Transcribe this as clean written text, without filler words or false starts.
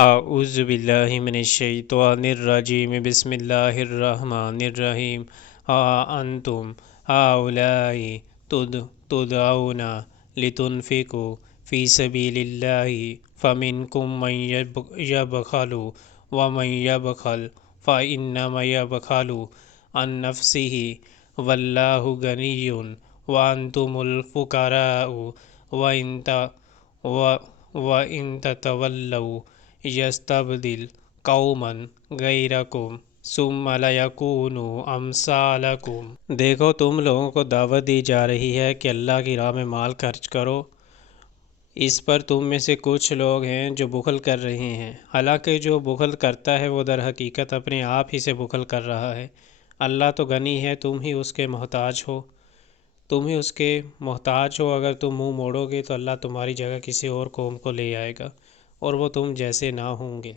اعوذ باللہ من الشیطان الرجیم بسم اللہ الرحمن الرحیم انتم ہؤلاء تدعون لتنفقوا فی سبیل اللہ فمنکم من یبخل ومن یبخل فإنما یبخل عن نفسه واللہ غنی وانتم الفقراء وإن تتولوا یستبدل قوما غیرکم ثم لیکونوا امثالکم۔ دیکھو تم لوگوں کو دعوت دی جا رہی ہے کہ اللہ کی راہ میں مال خرچ کرو، اس پر تم میں سے کچھ لوگ ہیں جو بخل کر رہے ہیں، حالانکہ جو بخل کرتا ہے وہ در حقیقت اپنے آپ ہی سے بخل کر رہا ہے۔ اللہ تو غنی ہے، تم ہی اس کے محتاج ہو، اگر تم منہ موڑو گے تو اللہ تمہاری جگہ کسی اور قوم کو لے آئے گا اور وہ تم جیسے نہ ہوں گے۔